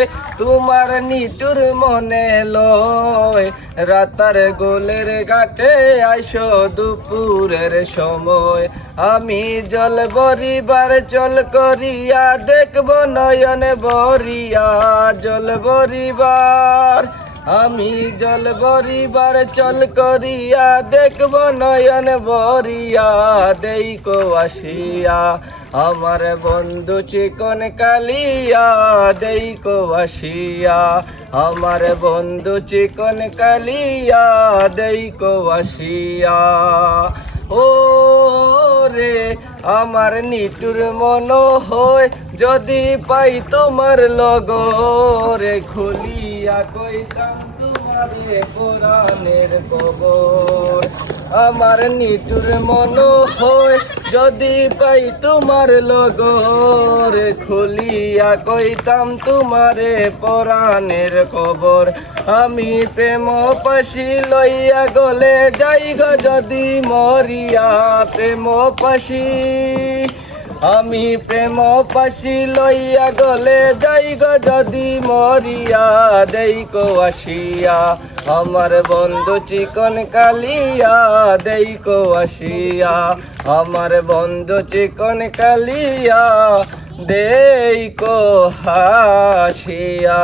হই তোমার নিটুর মনে লয় রাতার গোলের ঘাটে আইসো দুপুরের সময় আমি জল বরিবার চল করিয়া দেখব নয়ন বরিয়া জল বরিবার আমি জল বরিবার চল করিয়া দেখব নয়ন বরিয়া দেইকো আসিয়া আমার বন্ধু চিকন কালিয়া দেইকো আসিয়া আমার বন্ধু চিকন কালিয়া দেইকো আসিয়া ও রে আমার নিটুর মন হয় যদি পাই তোমার লগরে খুলিয়া কইতাম তোমারে কোরআনের কবর আমার নিটুর মন হয় যদি পাই তোমার লগরে খুলিয়া কইতাম তোমারে কোরআনের কবর আমি প্রেম পাশি লইয়া গলে যাই গো যদি মরিয়া প্রেম পাশি আমি প্রেম পাশি লইয়া গলে যাই গো যদি মরিয়া দেইকো আসিয়া আমার বন্ধু চিকন কালিয়া দেইকো আসিয়া আমার বন্ধু চিকন কালিয়া দেইকো হাসিয়া।